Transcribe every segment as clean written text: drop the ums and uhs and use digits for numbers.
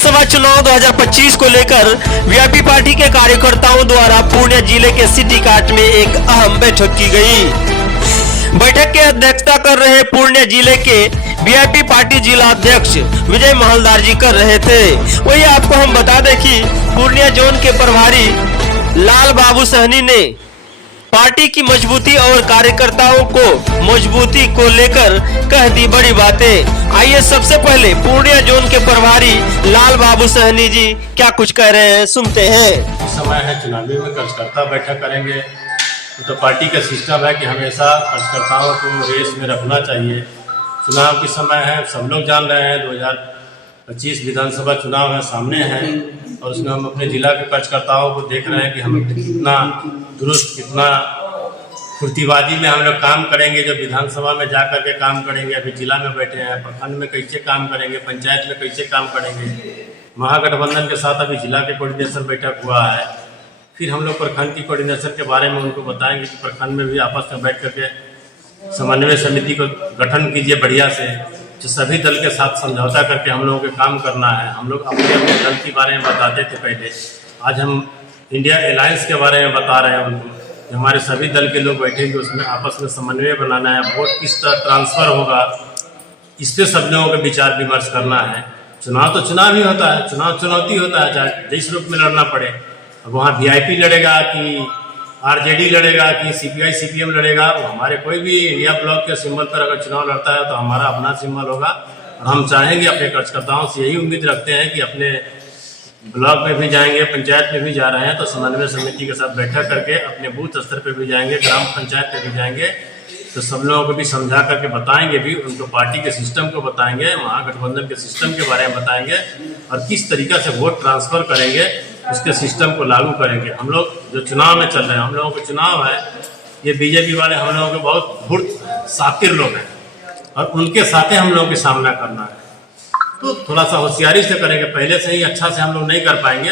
विधानसभा चुनाव 2025 को लेकर वीआईपी पार्टी के कार्यकर्ताओं द्वारा पूर्णिया जिले के सिटी काट में एक अहम बैठक की गई। बैठक की अध्यक्षता कर रहे पूर्णिया जिले के वीआईपी पार्टी जिला अध्यक्ष विजय महलदार जी कर रहे थे। वही आपको हम बता दें कि पूर्णिया जोन के प्रभारी लाल बाबू सहनी ने पार्टी की मजबूती और कार्यकर्ताओं को मजबूती को लेकर कह दी बड़ी बातें। आइए सबसे पहले पूर्णिया जोन के प्रभारी लाल बाबू सहनी जी क्या कुछ कह रहे हैं, सुनते हैं। समय है चुनावी में कार्यकर्ता बैठक करेंगे तो पार्टी का सिस्टम है कि हमेशा कार्यकर्ताओं को रेस में रखना चाहिए। चुनाव की समय है, सब लोग जान रहे हैं 2025 विधानसभा चुनाव है, सामने है और उसमें हम अपने जिला के कार्यकर्ताओं को देख रहे हैं कि हम कितना दुरुस्त, कितना फुर्तीबाजी में हम लोग काम करेंगे। जब विधानसभा में जा कर के काम करेंगे, अभी जिला में बैठे हैं, प्रखंड में कैसे काम करेंगे, पंचायत में कैसे काम करेंगे। महागठबंधन के साथ अभी जिला के कोऑर्डिनेशन बैठक हुआ है, फिर हम लोग प्रखंड की कोऑर्डिनेशन के बारे में उनको बताएंगे कि प्रखंड में भी आपस में बैठ करके समन्वय समिति को गठन कीजिए बढ़िया से, जो सभी दल के साथ समझौता करके हम लोगों को काम करना है। हम लोग अपने अपने दल के बारे में बताते थे पहले, आज हम इंडिया अलायंस के बारे में बता रहे हैं उनको। हमारे सभी दल के लोग बैठेंगे, उसमें आपस में समन्वय बनाना है, वोट किस तरह ट्रांसफर होगा, इस पर सब लोगों का विचार विमर्श करना है। चुनाव तो चुनाव ही होता है, चुनाव चुनौती होता है, चाहे जिस रूप में लड़ना पड़े। अब वहाँ वीआईपी लड़ेगा कि आरजेडी लड़ेगा कि सीपीआई सीपीएम लड़ेगा, वो हमारे कोई भी इंडिया ब्लॉक के सिंबल पर अगर चुनाव लड़ता है तो हमारा अपना सिंबल होगा। और हम चाहेंगे, अपने कार्यकर्ताओं से यही उम्मीद रखते हैं कि अपने ब्लॉक में भी जाएंगे, पंचायत में भी जा रहे हैं तो समन्वय समिति के साथ बैठक करके अपने बूथ स्तर पर भी जाएंगे, ग्राम पंचायत पे भी जाएंगे, तो सब लोगों को भी समझा करके बताएंगे, भी उनको पार्टी के सिस्टम को बताएंगे, महागठबंधन के सिस्टम के बारे में बताएंगे और किस तरीका से वोट ट्रांसफर करेंगे उसके सिस्टम को लागू करेंगे। हम लोग जो चुनाव में चल रहे हैं, हम लोगों को चुनाव है, ये बीजेपी वाले हम लोगों के बहुत धूर्त शातिर लोग हैं और उनके साथ हम लोगों के सामना करना है, तो थोड़ा सा होशियारी से करेंगे। पहले से ही अच्छा से हम लोग नहीं कर पाएंगे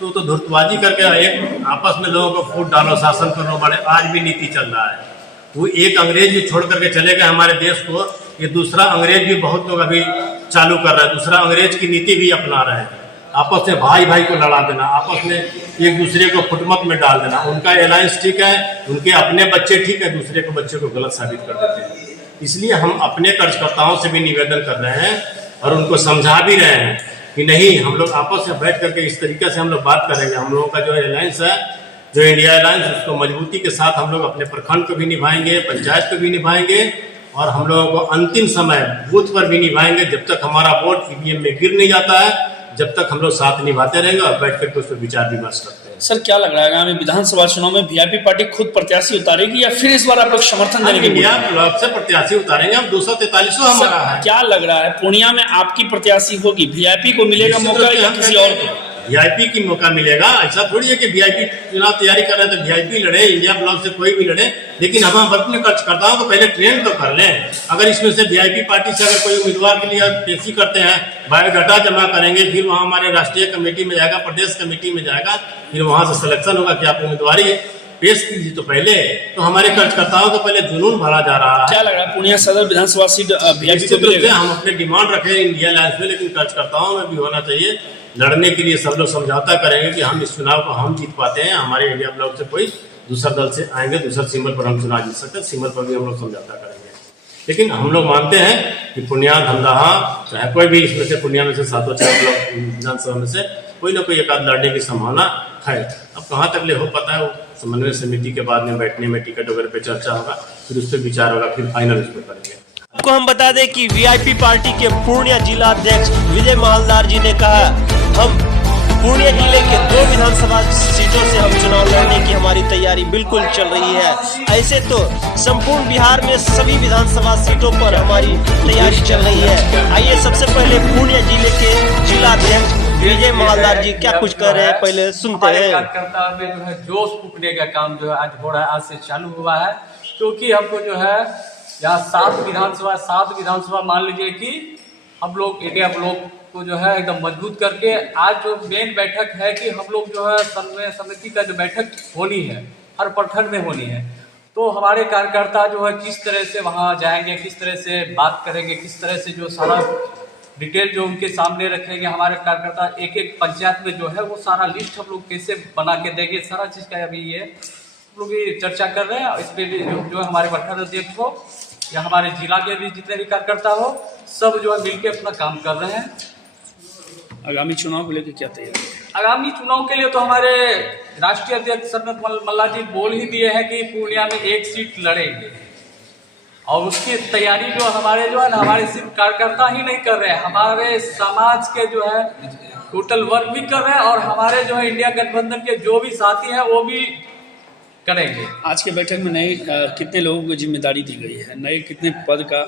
तो धूर्तबाजी करके एक आपस में लोगों को फूट डालो, शासन करो बड़े, आज भी नीति चल रहा है। वो एक अंग्रेज भी छोड़ करके चले गए हमारे देश को, ये दूसरा अंग्रेज भी बहुत लोग अभी चालू कर रहे हैं, दूसरा अंग्रेज की नीति भी अपना रहे हैं। आपस में भाई भाई को लड़ा देना, आपस में एक दूसरे को फुटमत में डाल देना। उनका अलायंस ठीक है, उनके अपने बच्चे ठीक है, दूसरे के बच्चे को गलत साबित कर देते हैं। इसलिए हम अपने कार्यकर्ताओं से भी निवेदन कर रहे हैं और उनको समझा भी रहे हैं कि नहीं, हम लोग आपस में बैठ करके इस तरीके से हम लोग बात करेंगे। हम लोगों का जो अलायंस है, जो इंडिया अलायंस, उसको मजबूती के साथ हम लोग अपने प्रखंड को भी निभाएंगे, पंचायत को भी निभाएंगे और हम लोगों को अंतिम समय बूथ पर भी निभाएंगे। जब तक हमारा वोट ईवीएम में गिर नहीं जाता है, जब तक हम लोग साथ निभाते रहेंगे और बैठ करके उस पर विचार विमर्श करते हैं। सर, क्या लग रहा है आगामी विधानसभा चुनाव में वीआईपी पार्टी खुद प्रत्याशी उतारेगी या फिर इस बार आप लोग समर्थन देने के इंडिया ब्लॉक से प्रत्याशी उतारेंगे हम, 243 हमारा है। क्या लग रहा है पूर्णिया में आपकी प्रत्याशी होगी, वीआईपी को मिलेगा मौका या किसी और को? वीआईपी की मौका मिलेगा। ऐसा थोड़ी है कि वीआईपी चुनाव तैयारी कर रहे हैं तो वीआईपी लड़े, इंडिया ब्लॉक से कोई भी लड़े, लेकिन हम अपने कार्यकर्ताओं को पहले ट्रेन तो कर लें। अगर इसमें से वीआईपी पार्टी से अगर कोई उम्मीदवार के लिए पेशी करते हैं, बायोडाटा जमा करेंगे, फिर वहाँ हमारे राष्ट्रीय कमेटी में जाएगा, प्रदेश कमेटी में जाएगा, फिर वहाँ से सिलेक्शन होगा कि आप उम्मीदवारी पेश कीजिए। तो पहले तो हमारे कार्यकर्ताओं को पहले जुनून भरा जा रहा है। क्या लग रहा है पूर्णिया सदर विधानसभा सीट वीआईपी को मिलेगा? हम अपने डिमांड रखे इंडिया अलायंस में, लेकिन कार्यकर्ताओं में भी होना चाहिए। लड़ने के लिए सब लोग समझौता करेंगे कि हम इस चुनाव को हम जीत पाते हैं, हमारे इंडिया ब्लॉक से कोई दूसरा दल से आएंगे, दूसरा सिंबल पर हम चुनाव जीत सकते हैं, सिंबल पर भी हम लोग समझौता करेंगे। लेकिन हम लोग मानते हैं कि पूर्णिया, धमदाहा, चाहे कोई भी इसमें से पूर्णिया में से 7 4 ब्लॉक विधानसभा में से कोई ना कोई एक आध लड़ने की संभावना है। अब कहाँ तक ले हो पता है, वो समन्वय समिति के बाद में बैठने में टिकट वगैरह पे चर्चा होगा, फिर उस पर विचार होगा, फिर फाइनल उस पर करेंगे। आपको हम बता दें कि वीआईपी पार्टी के पूर्णिया जिला अध्यक्ष विजय महलदार जी ने कहा, हम पूर्णिया जिले के 2 विधानसभा सीटों से हम चुनाव लड़ने की हमारी तैयारी बिल्कुल चल रही है। ऐसे तो संपूर्ण बिहार में सभी विधानसभा सीटों पर हमारी तैयारी चल रही है। आइए सबसे पहले पूर्णिया जिले के जिला अध्यक्ष विजय महलदार जी क्या कुछ कर रहे हैं, पहले सुनते हैं। कार्यकर्ता में जो है जोश फूकने का काम जो है आज हो रहा है, आज से चालू हुआ है, क्योंकि हमको जो है यहाँ 7 विधानसभा मान लीजिए कि हम लोग इंडिया ब्लॉक को जो है एकदम मजबूत करके, आज जो मेन बैठक है कि हम लोग जो है समन्वय समिति का जो बैठक होनी है, हर प्रखंड में होनी है, तो हमारे कार्यकर्ता जो है किस तरह से वहाँ जाएंगे, किस तरह से बात करेंगे, किस तरह से जो सारा डिटेल जो उनके सामने रखेंगे। हमारे कार्यकर्ता एक एक पंचायत में जो है वो सारा लिस्ट हम लोग कैसे बना के देंगे, सारा चीज़ का अभी ये हम लोग ये चर्चा कर रहे हैं। इस पर जो हमारे प्रखंड अध्यक्ष हो या हमारे जिला के भी जितने भी कार्यकर्ता हो, सब जो है मिलकर अपना काम कर रहे हैं। आगामी चुनाव को लेकर क्या तैयारी? आगामी चुनाव के लिए तो हमारे राष्ट्रीय अध्यक्ष सन्नत मल्ला जी बोल ही दिए हैं कि पूर्णिया में 1 सीट लड़ेंगे, और उसकी तैयारी जो हमारे जो है ना, हमारे सिर्फ कार्यकर्ता ही नहीं कर रहे हैं, हमारे समाज के जो है टोटल वर्ग भी कर रहे हैं, और हमारे जो है इंडिया गठबंधन के जो भी साथी हैं वो भी करेंगे। आज के बैठक में नए कितने लोगों को जिम्मेदारी दी गई है, नए कितने पद का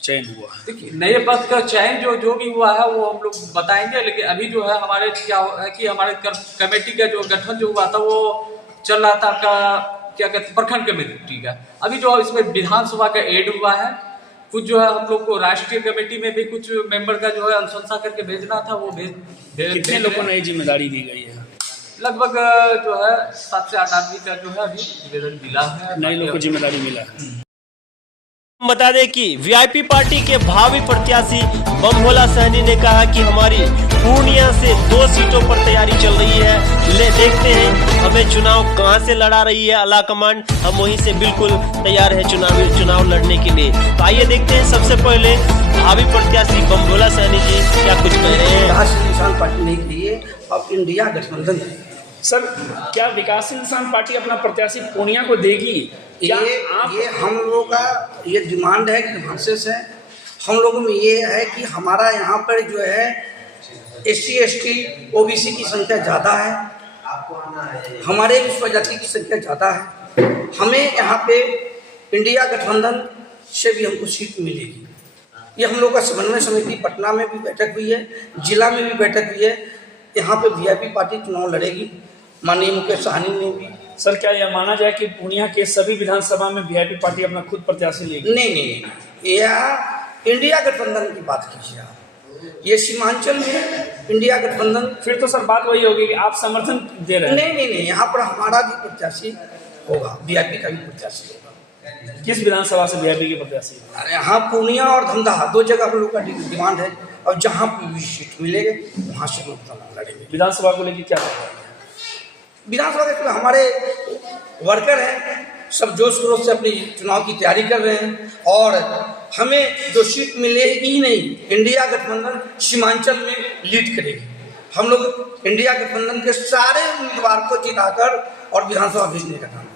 चयन हुआ है? देखिए, नए पद का चयन जो भी हुआ है वो हम लोग बताएंगे, लेकिन अभी जो है हमारे क्या है कि हमारे कमेटी का जो गठन जो हुआ था वो चल रहा था आपका क्या कहते हैं प्रखंड कमेटी का। अभी जो इसमें विधानसभा का ऐड हुआ है, कुछ जो है हम लोग को राष्ट्रीय कमेटी में भी कुछ मेंबर का जो है अनुशंसा करके भेजना था, वो कितने लोगों ने जिम्मेदारी दी गई है? लगभग जो है 7 से 8 आदमी का जो है अभी निवेदन मिला है, नए लोगों को जिम्मेदारी मिला है। बता दें कि वीआईपी पार्टी के भावी प्रत्याशी बम भोला सहनी ने कहा कि हमारी पूर्णिया से 2 सीटों पर तैयारी चल रही है। देखते हैं हमें चुनाव कहां से लड़ा रही है आला कमान, हम वहीं से बिल्कुल तैयार है चुनाव लड़ने के लिए। तो आइए देखते हैं सबसे पहले भावी प्रत्याशी बम भोला सहनी जी क्या कुछ कह रहे हैं। राष्ट्रीय इंसान पार्टी नहीं रही है, अब इंडिया गठबंधन है। सर, क्या विकासशील इंसान पार्टी अपना प्रत्याशी पूर्णिया को देगी? ये हम लोगों का ये डिमांड है कि प्रोसेस है। हम लोगों में ये है कि हमारा यहाँ पर जो है SC ST OBC की संख्या ज़्यादा है, हमारे स्वजाति की संख्या ज़्यादा है। हमें यहाँ पे इंडिया गठबंधन से भी हमको सीट मिलेगी। ये हम लोग का समन्वय समिति पटना में भी बैठक हुई है, जिला में भी बैठक हुई है। यहाँ पे वीआईपी पार्टी चुनाव लड़ेगी, माननीय मुकेश सहनी ने भी। सर, क्या यह माना जाए कि पूर्णिया के सभी विधानसभा में वीआईपी पार्टी अपना खुद प्रत्याशी लेगी? नहीं, यह इंडिया गठबंधन की बात कीजिए आप। ये सीमांचल में इंडिया गठबंधन। फिर तो सर बात वही होगी कि आप समर्थन दे रहे हैं। नहीं, यहाँ पर हमारा भी प्रत्याशी होगा, वीआईपी का भी प्रत्याशी होगा। किस विधानसभा से वीआईपी के प्रत्याशी? अरे यहाँ पूर्णिया और धमदाहा 2 जगह हम लोग का डिमांड है, और जहाँ पर भी सीट मिलेगी वहाँ से लोग चुनाव लड़ेंगे। विधानसभा को लेकर क्या है? विधानसभा के हमारे वर्कर हैं, सब जोश खरोश से अपनी चुनाव की तैयारी कर रहे हैं, और हमें जो सीट मिलेगी ही नहीं, इंडिया गठबंधन सीमांचल में लीड करेगी। हम लोग इंडिया गठबंधन के सारे उम्मीदवार को जिताकर और विधानसभा भेजने का काम